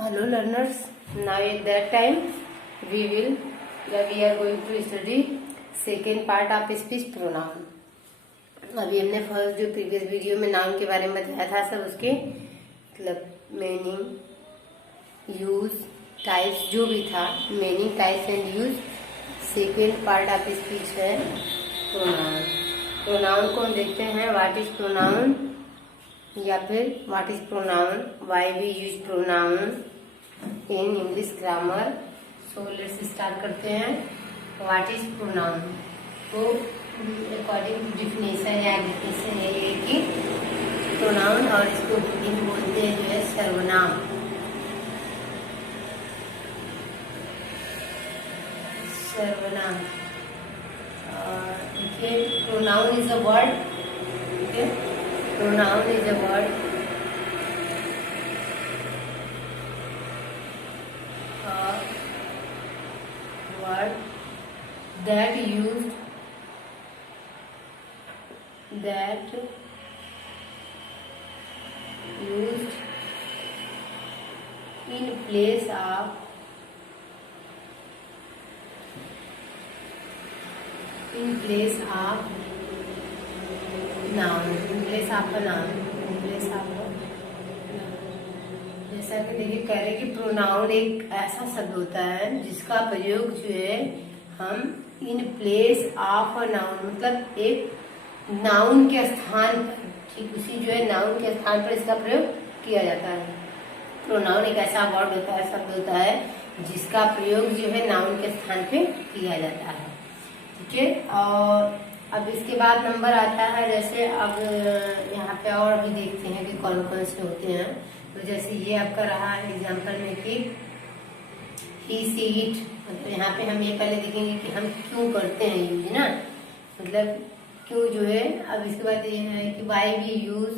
Hello learners, now at that time we are going to study second part of speech pronoun. अभी हमने first जो previous video में noun के बारे में बताया था सब उसके मतलब मीनिंग, यूज, टाइप्स जो भी था, meaning, types and use. Second part of speech है प्रोनाउन. प्रोनाउन को हम देखते हैं व्हाट इज प्रोनाउन या फिर what is pronoun, why we use pronoun in English grammar. So let's start करते हैं. What is pronoun. तो अकॉर्डिंग टू डिफिनेशन या डिफिनेशन ये है कि प्रोनाउन और इसको हिंदी में बोलते हैं जो है सर्वनाम. सर्वनाम देखिए pronoun is a word. Okay, pronoun is a word that used in place of noun, in place of a noun, in place of a. जैसा कि देखिए कह रहे कि प्रोनाउन एक ऐसा शब्द होता है जिसका प्रयोग जो है हम इन प्लेस ऑफ अ नाउन, मतलब एक नाउन के स्थान पर, ठीक उसी जो है नाउन के स्थान पर इसका प्रयोग किया जाता है. प्रोनाउन एक ऐसा वर्ड होता है, शब्द होता है जिसका प्रयोग जो है नाउन के स्थान पे किया जाता है. ठीक है. और अब इसके बाद नंबर आता है, जैसे अब यहाँ पे और भी देखते हैं कि कौन कौन से होते हैं. तो जैसे ये आपका रहा एग्जाम्पल में कि ही सी इट, मतलब यहाँ पे हम ये पहले देखेंगे कि हम क्यों करते हैं यूज ना, मतलब क्यों जो है. अब इसके बाद ये है कि वाई वी यूज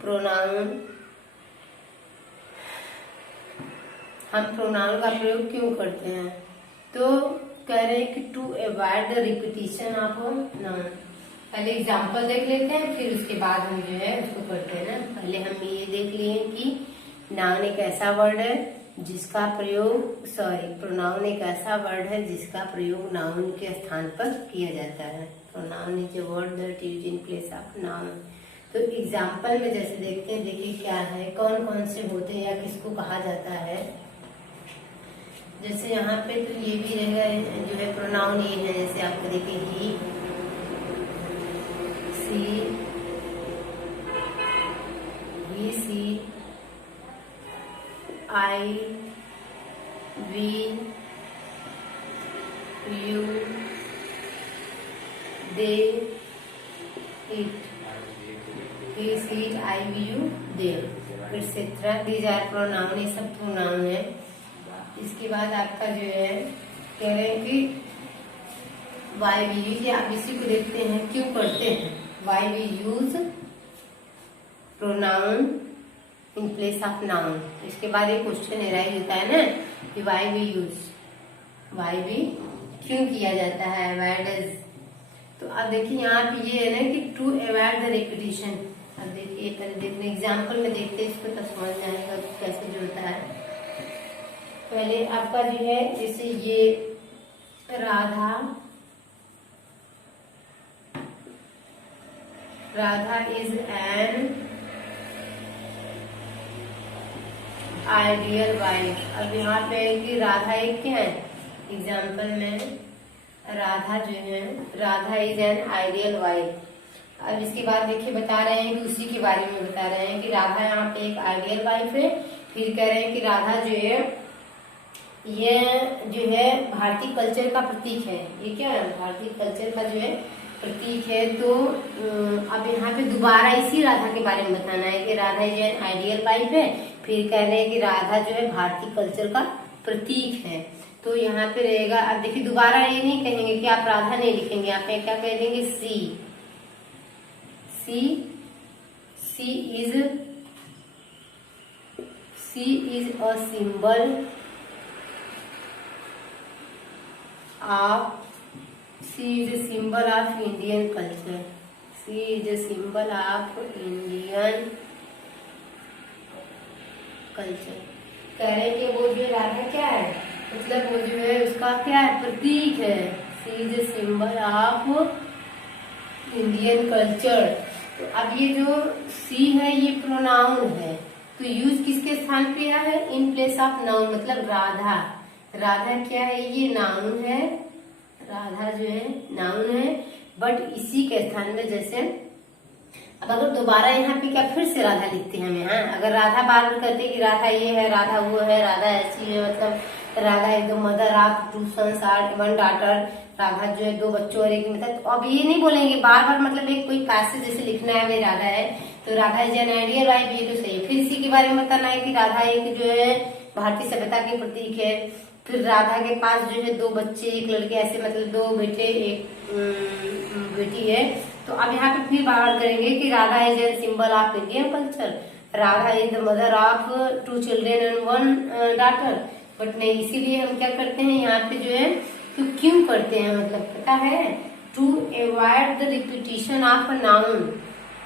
प्रोनाउन, हम प्रोनाउन का प्रयोग क्यों करते हैं. तो कह रहे हैं कि to avoid the repetition of noun. पहले एग्जाम्पल देख लेते हैं फिर उसके बाद हम जो है उसको करते हैं ना. पहले हम ये देख लिए कि नाउन एक ऐसा वर्ड है जिसका प्रयोग, प्रोनाउन एक ऐसा वर्ड है जिसका प्रयोग नाउन के स्थान पर किया जाता है. Pronoun is a word that used in place of noun. तो एग्जाम्पल में जैसे देखते हैं, देखिए क्या है, कौन कौन से होते हैं या किसको कहा जाता है. जैसे यहाँ पे तो ये भी रहेगा जो है प्रोनाउन ये है, जैसे आपको देखिए he, she, I, we, you, they, it, he, she, I, we, you, they, etcetera. These are pronoun. ये सब प्रोनाउन है. इसके बाद आपका जो है कह रहे हैं कि वाई वी यूज, आप इसी को देखते हैं क्यों करते हैं. Why we use pronoun in place of noun. इसके बाद एक क्वेश्चन एराइज होता है ना कि why we use, why we क्यों किया जाता है, वाई डज. तो अब देखिए यहाँ पे ये है ना कि टू अवॉइड द रिपीटिशन. अब देखिए पहले देखते एग्जाम्पल में देखते हैं, इसको तब समझ में आएगा कैसे जुड़ता है. पहले आपका जो है जैसे ये Radha is an ideal wife. अब यहाँ पे है कि राधा एक क्या है, एग्जाम्पल में राधा जो है, Radha is an ideal wife. अब इसके बाद देखिए बता रहे हैं कि उसी के बारे में बता रहे हैं कि राधा यहाँ पे एक आइडियल वाइफ है. फिर कह रहे हैं कि राधा जो है ये जो है भारतीय कल्चर का प्रतीक है. ये क्या है, भारतीय कल्चर का जो है प्रतीक है. तो अब यहाँ पे दोबारा इसी राधा के बारे में बताना है कि राधा जो है आइडियल वाइफ है. फिर कह रहे हैं कि राधा जो है भारतीय कल्चर का प्रतीक है. तो यहाँ पे रहेगा, अब देखिए दोबारा ये नहीं कहेंगे कि आप राधा नहीं लिखेंगे, यहाँ पे क्या कह देंगे, she is a symbol of, she is a symbol of Indian culture. She is a symbol of Indian culture. कह रहे हैं कि वो जो राधा क्या है, मतलब वो जो है उसका क्या है, प्रतीक है। She is a symbol of Indian culture. तो अब ये जो सी है ये प्रोनाउन है, तो यूज किसके स्थान पे है, इन प्लेस ऑफ नाउन, मतलब राधा। राधा क्या है, ये नाउन है, राधा जो है नाउन है, बट इसी के स्थान में जैसे अब अगर दोबारा यहाँ पे क्या फिर से राधा लिखते हैं हमें, हाँ अगर राधा बार बार करते कि राधा ये है, राधा वो है, राधा ऐसी है, मतलब राधा एक दो mother of two sons or one daughter, Radha जो है दो बच्चों और एक मतलब, तो अब ये नहीं बोलेंगे बार बार, मतलब एक कोई पैसेज जैसे लिखना है वे राधा है तो Radha is an ideal wife, ये तो सही है। फिर इसी के बारे में बताना है कि राधा एक जो है भारतीय सभ्यता के प्रतीक है। फिर राधा के पास जो है दो बच्चे, एक लड़के, ऐसे मतलब दो बेटे एक बेटी है। तो अब यहाँ पे फिर बार करेंगे कि Radha is a symbol of Indian culture, Radha is the mother of two children and one daughter. But नहीं, इसीलिए हम क्या करते हैं यहाँ पे जो है तो क्यों करते हैं, मतलब पता है, to avoid the repetition of a noun,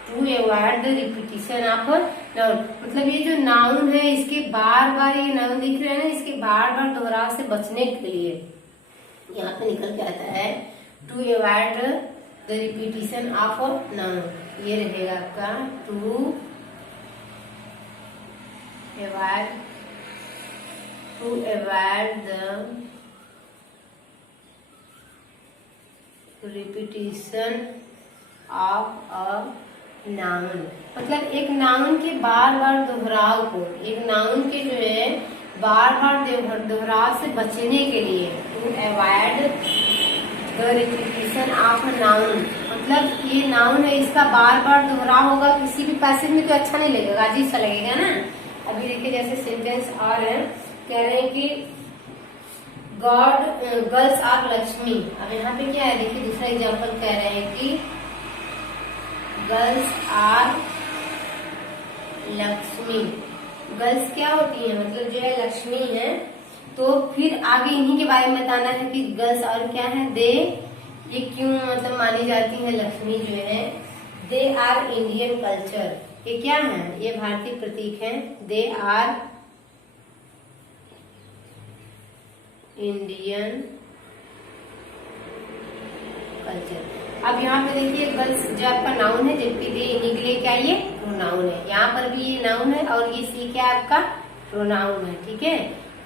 to avoid the repetition of noun, मतलब ये जो नाउन है इसके बार बार ये नाउन दिख रहे हैं ना, इसके बार बार दोहराव से बचने के लिए यहाँ पे निकल के आता है to avoid the repetition of noun. ये रहेगा आपका to avoid the repetition of a noun, मतलब एक नाउन के बार बार दोहराव को, एक नाउन के जो है बार बार दोहराव से बचने के लिए, to avoid the repetition of noun, मतलब ये नाउन है इसका बार बार दोहराव होगा किसी भी पैसेज में तो अच्छा नहीं लगेगा, अजीब सा लगेगा ना। अभी देखिए जैसे सेंटेंस और है, कह रहे हैं कि गॉड गर्ल्स आर लक्ष्मी। अब यहाँ पे क्या है, देखिए दूसरा एग्जाम्पल कह रहे हैं कि गर्ल्स आर लक्ष्मी। गर्ल्स क्या होती है, मतलब जो है लक्ष्मी है। तो फिर आगे इन्हीं के बारे में बताना है कि गर्ल्स और क्या है, दे, ये क्यों मतलब मानी जाती है लक्ष्मी जो है, दे आर इंडियन कल्चर, ये क्या है, ये भारतीय प्रतीक है, दे आर इंडियन कल्चर। अब यहाँ पे देखिए गर्ल्स जो आपका नाउन है, जबकि दे इन्हीं के लिए क्या ये प्रोनाउन है, यहाँ पर भी ये नाउन है और ये सी क्या आपका प्रोनाउन है, ठीक है।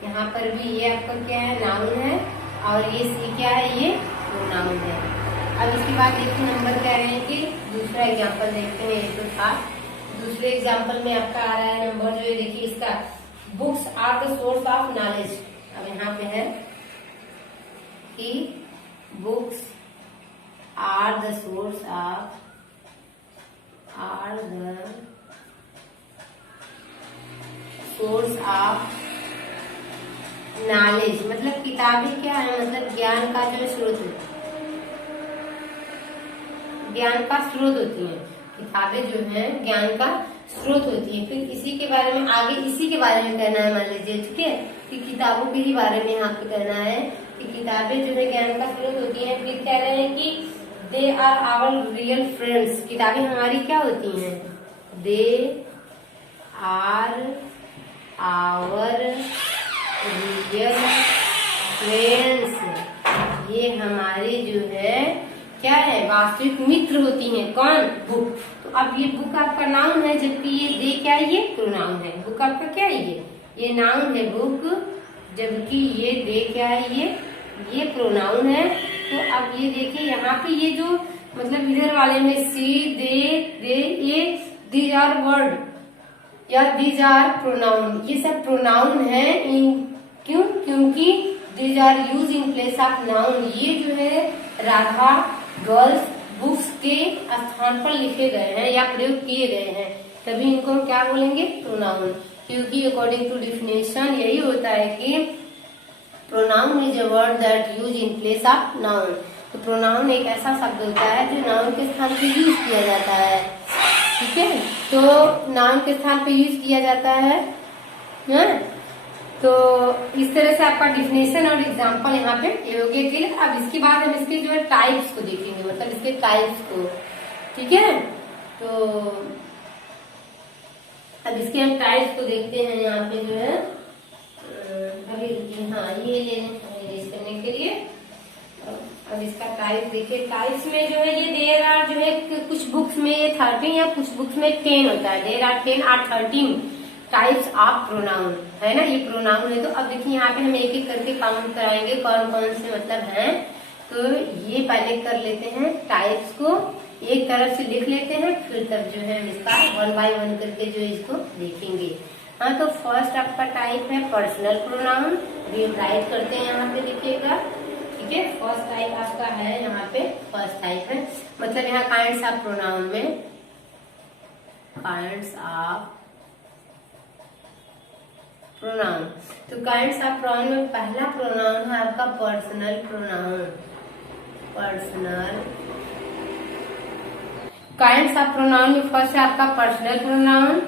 यहाँ पर भी ये आपका क्या है, नाउन है और ये सी क्या है, ये प्रोनाउन है। अब इसके बाद देखिए नंबर कह रहे हैं कि दूसरा एग्जाम्पल देखते हैं, ये तो था। दूसरे एग्जाम्पल में आपका आ रहा है नंबर जो है, देखिए इसका books are the source of knowledge. अब यहाँ पे है कि books are the source of knowledge, मतलब किताबें क्या है, मतलब ज्ञान का जो स्रोत है, ज्ञान का स्रोत होती है किताबें, जो है ज्ञान का स्रोत होती है। फिर इसी के बारे में आगे इसी के बारे में कहना है, मान लीजिए ठीक है, कि किताबों के ही बारे में यहाँ पे कहना है कि किताबें जो है ज्ञान का स्रोत होती है। फिर कह रहे हैं कि they are our real friends, किताबें हमारी क्या होती हैं, they are our real friends, ये हमारी जो है क्या है, वास्तविक मित्र होती हैं। कौन, बुक। तो अब ये बुक आपका नाउन है, जबकि ये दे क्या है, ये प्रोनाउन है। बुक आपका क्या है, ये नाउन है बुक, जबकि ये दे क्या है, ये प्रोनाउन है। तो अब ये देखिए यहाँ पे ये जो मतलब इधर वाले में सी, दे, ये दीज आर वर्ड या दीज आर प्रोनाउन, ये सब प्रोनाउन है। क्यों, क्योंकि these are use in place of noun, ये जो है राधा गर्ल्स बुक्स के स्थान पर लिखे गए हैं या प्रयोग किए गए हैं, तभी इनको हम क्या बोलेंगे, प्रोनाउन। क्योंकि अकॉर्डिंग टू डिफिनेशन यही होता है कि pronoun is a word that use in place of noun. तो प्रोनाउन एक ऐसा शब्द होता है जो नाउन के स्थान पे यूज किया जाता है, ठीक है। तो नाउन के स्थान पे यूज किया जाता है, तो इस तरह से आपका डिफिनेशन और एग्जांपल यहाँ पे ये हो गया क्लियर। अब इसके बाद हम इसके जो है टाइप्स को देखेंगे, मतलब इसके टाइप्स को, ठीक है। तो अब इसके हम टाइप्स को देखते हैं। यहाँ पे जो है ये इरेज करने के लिए। अब इसका टाइप देखिए, टाइप्स में जो है ये देयर आर जो है कुछ बुक्स में ये 13 या कुछ बुक्स में 10 होता है। देयर आर 10 और 13 टाइप्स ऑफ प्रोनाउन, है ना, ये प्रोनाउन है। तो अब देखिए यहाँ पे हम एक एक करके काउंट कराएंगे कौन कौन से मतलब हैं। तो ये पहले कर लेते हैं, टाइप्स को एक तरफ से लिख लेते हैं, फिर तब जो है इसका 1 बाय 1 करके जो इसको देखेंगे। हाँ, तो फर्स्ट आपका टाइप है पर्सनल प्रोनाउन। अभी हम राइट करते हैं, यहाँ पे लिखिएगा, ठीक है। फर्स्ट टाइप आपका है यहाँ पे, फर्स्ट टाइप है मतलब यहाँ काइंड्स ऑफ प्रोनाउन में, काइंड्स ऑफ प्रोनाउन। तो काइंड्स ऑफ प्रोनाउन में पहला प्रोनाउन है आपका personal pronoun. Personal kinds of pronoun में फर्स्ट है आपका personal pronoun,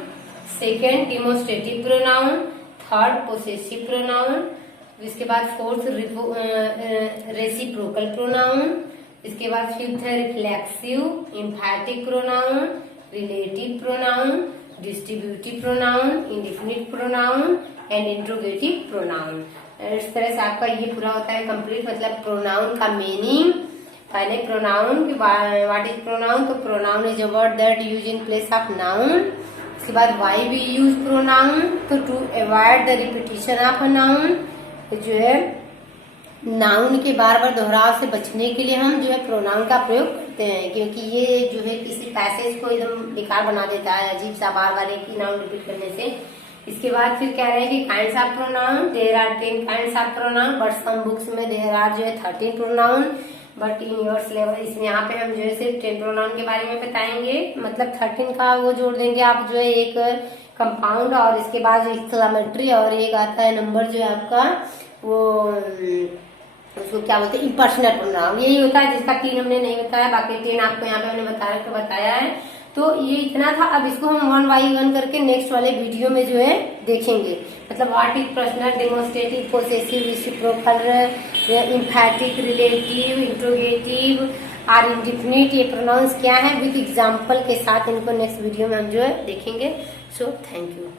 second demonstrative pronoun, third possessive pronoun, इसके बाद फोर्थ रेसिप्रोकल प्रोनाउन, इसके बाद फिफ्थ है reflexive, एम्फैटिक pronoun, relative pronoun, distributive pronoun, indefinite pronoun and interrogative pronoun. इस तरह से आपका ये पूरा होता है कंप्लीट, मतलब प्रोनाउन का मीनिंग। पहले प्रोनाउन की व्हाट इज प्रोनाउन, तो pronoun is a word that use in place of noun. इसके बाद व्हाई वी यूज प्रोनाउन, तो to avoid the repetition of a noun, जो है नाउन के बार बार दोहराव से बचने के लिए हम जो है प्रोनाउन का प्रयोग करते हैं, क्योंकि ये जो है किसी पैसेज को एकदम बेकार बना देता है, अजीब सा बार बार एक ही नाउन रिपीट करने से। इसके बाद फिर कह रहे हैं कि kinds of pronoun, there are 10 kinds of pronoun, but some books में देयर आर जो है 13 pronoun, but in your syllabus इसमें यहाँ पे हम जो है सिर्फ 10 प्रोनाउन के बारे में बताएंगे, मतलब 13 का वो जोड़ देंगे आप जो है एक कंपाउंड, और इसके बाद एक्सक्लेमेटरी, और एक आता है नंबर जो है आपका वो उसको क्या बोलते हैं इम्पर्सनल प्रोनाउन। यही होता है जिसका 3 हमने नहीं बताया, बाकी 10 आपको यहाँ पे हमने बताया है। तो ये इतना था। अब इसको हम 1 बाय 1 करके नेक्स्ट वाले वीडियो में जो है देखेंगे, मतलब what is personal, demonstrative, possessive, reciprocal, एम्फैटिक, relative, interrogative और इंडेफिनिट, ये प्रोनाउंस क्या है विद एग्जांपल के साथ। इनको नेक्स्ट वीडियो में हम जो है देखेंगे। So thank you.